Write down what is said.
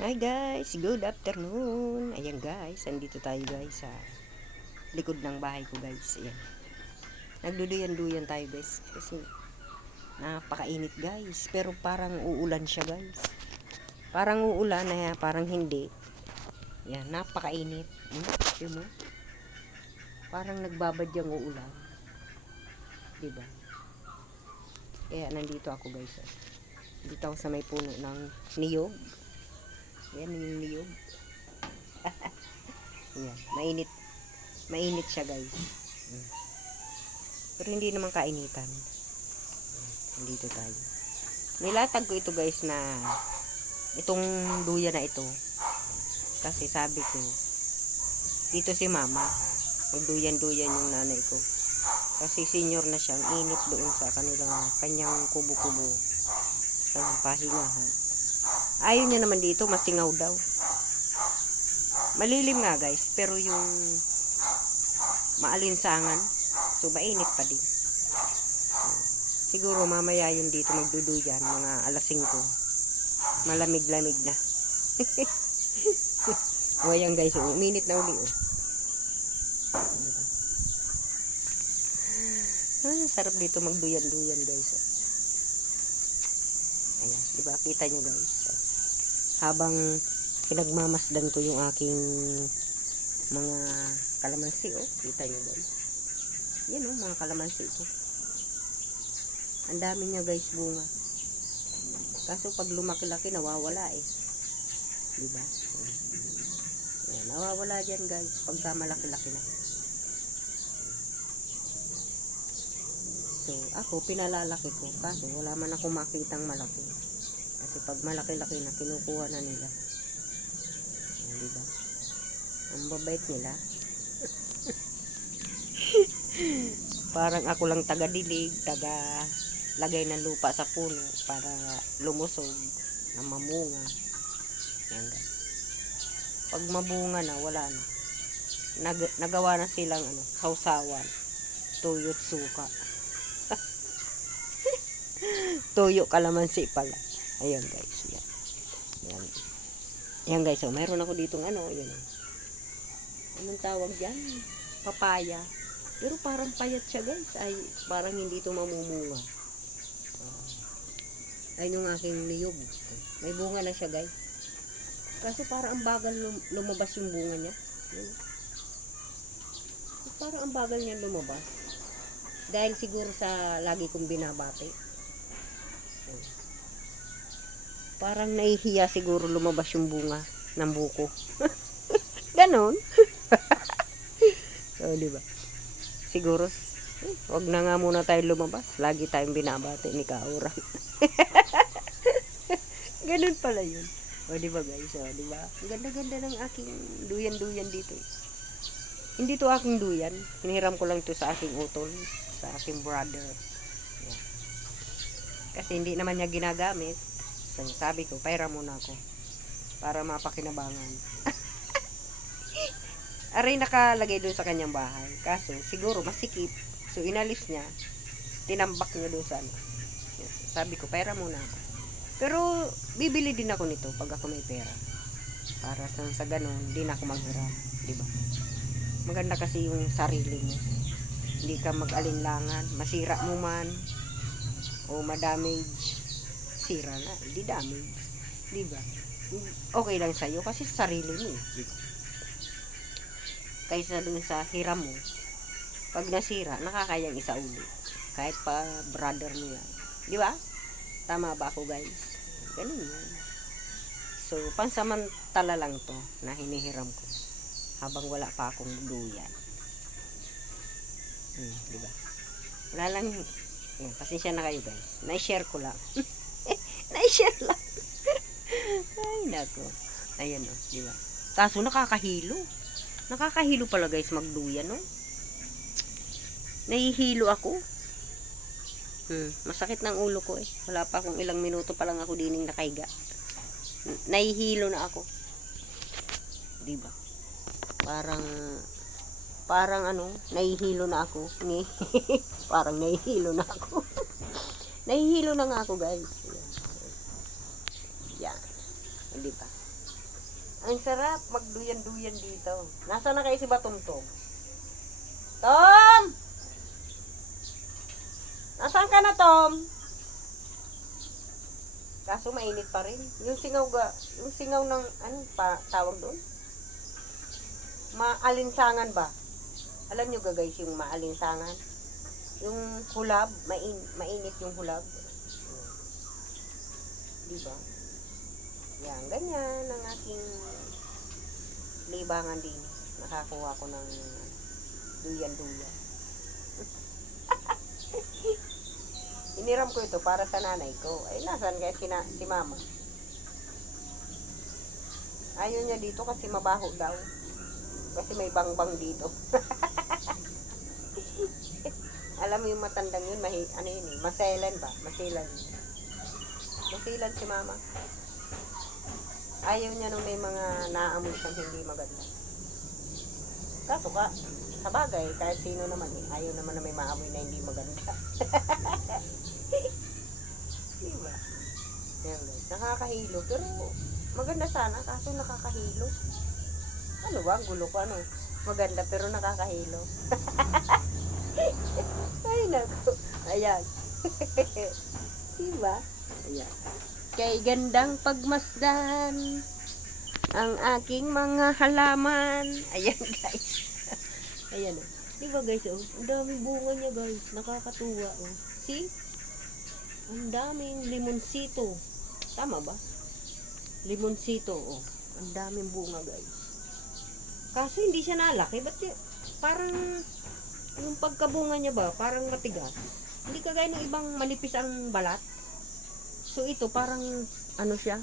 Hi guys, good afternoon. Ayan guys, andito tayo guys sa likod ng bahay ko guys. Ayan. Nagduduyan-duyan tayo guys kasi napakainit guys. Pero parang uulan siya guys. Parang uulan na parang hindi. Ayan, napakainit. Yun mo? Parang nagbabadyang uulan. Diba? Kaya nandito ako guys. Dito ako sa may puno ng niyog. Ayan yung niyog. Ayan, mainit. Mainit siya guys. Pero hindi naman kainitan. Dito tayo. Nilatag ko ito guys na itong duya na ito. Kasi sabi ko, dito si mama, magduyan-duyan yung nanay ko. Kasi senior na siya, ang init doon sa kanyang kubo-kubo. Kanyang pahingahan. Ayaw niya naman dito, masingaw daw. Malilim nga guys, pero yung maalinsangan, so mainit pa din. Siguro mamaya yun dito magduduyan, mga alas 5. Malamig-lamig na. O ayan guys, uminit na uli oh. Sarap dito magduyan-duyan guys. Ayan, diba? Kita nyo guys. Habang pinagmamasdan ko yung aking mga kalamansi oh. Kita nyo guys. Yan oh, mga kalamansi ito. Ang dami niya guys bunga. Kaso pag lumaki-laki nawawala eh. Diba? Ayan, nawawala dyan guys pagka malaki-laki na. So ako pinalalaki ko kaso wala man ako makitang malaki. Kasi pag malaki-laki na kinukuha na nila. Ayan, diba? Ang babait nila. Parang ako lang taga-dilig, taga-lagay ng lupa sa puno para lumusog na mamunga. Yan guys. Pag mabunga na, wala na. Nagawa na silang sausawan. Tuyo at suka. Tuyo kalamansi pala. Ayan guys. Yan. Yan. Yan guys. So, mayroon ako ditong yan. Anong tawag dyan? Papaya. Pero parang payat siya guys. Ay, parang hindi ito mamumunga. Ayun yung aking niyog. May bunga na siya guys. Kasi parang ang bagal lumabas yung bunga niya. Parang ang bagal niya lumabas. Dahil siguro sa lagi kong binabati. Parang nahihiya siguro lumabas yung bunga ng buko. Ganon. So, diba? Siguro, wag na nga muna tayo lumabas. Lagi tayong binabati ni Kaura. Ganun pala yun. O, diba guys? O, diba? Ang ganda-ganda ng aking duyan-duyan dito. Hindi to aking duyan. Hinihiram ko lang to sa aking utol. Sa aking brother. Yan. Kasi hindi naman niya ginagamit. So, sabi ko, paira muna ako. Para mapakinabangan. Aray nakalagay doon sa kanyang bahay. Kaso, siguro masikip. So, inalis niya. Tinambak niya doon sa Yes. Sabi ko, paira muna ako. Pero, bibili din ako nito pag ako may pera. Para sa ganun, hindi na ako maghiram. Diba? Maganda kasi yung sarili mo. Hindi ka mag-alinlangan. Masira mo man. O madamage. Sira na. Hindi damage. Diba? Okay lang sa'yo kasi sarili mo. Diba? Kaysa dun sa hiram mo. Pag nasira, nakakayang isa uli. Kahit pa brother mo yan. Diba? Tama ba ako guys? Ganun yun. So, pansamantala lang to na hinihiram ko. Habang wala pa akong duyan. Diba? Wala lang. Pasensya na kayo guys. Na-share ko lang. Na-share lang. Ay, nako. Ayan o. Diba? Kaso nakakahilo. Nakakahilo pala guys magduyan no? Nahihilo ako. Masakit ng ulo ko eh. Wala pa akong ilang minuto pa lang ako dining nakaiga. Nahihilo na ako. Diba? Parang nahihilo na ako. Parang nahihilo na ako. Nahihilo na nga ako guys. Yan. Diba? Ang sarap magduyan-duyan dito. Nasaan na kayo si Batumtong? Tom! Nasaan ka na, Tom? Kaso mainit pa rin. Yung singaw ng, ano pa, tawag doon? Maalinsangan ba? Alam nyo guys, yung maalinsangan? Yung hulab, mainit yung hulab. Diba? Yan, ganyan ang aking libangan din. Nakakuha ko ng duyan-duyan. Iniram ko ito para sa nanay ko. Ay, nasan kaya si mama? Ayaw niya dito kasi mabaho daw. Kasi may bangbang dito. Alam mo yung matandang yun, ano yun eh, maselan ba? Maselan. Maselan si mama. Ayaw niya nung may mga naamoy siyang hindi maganda. Kaso ka, sa bagay, kahit sino naman eh, ayaw naman na may maamoy na hindi maganda. Diba? Yan guys, nakakahilo. Pero maganda sana, kaso nakakahilo. Ano ba? Gulo ko ano? Maganda pero nakakahilo. Ay naku. Ayan. Diba? Ayan. Kay gandang pagmasdan ang aking mga halaman. Ayan guys. Ayan o. Diba guys oh? Ang daming bunga niya guys. Nakakatuwa oh. See? Ang daming limonsito. Tama ba? Limonsito oh. Ang daming bunga guys. Kaso hindi siya nalaki. Ba't parang yung pagkabunga niya ba? Parang matigas. Hindi kagaya ng ibang manipis ang balat. So ito parang ano siya?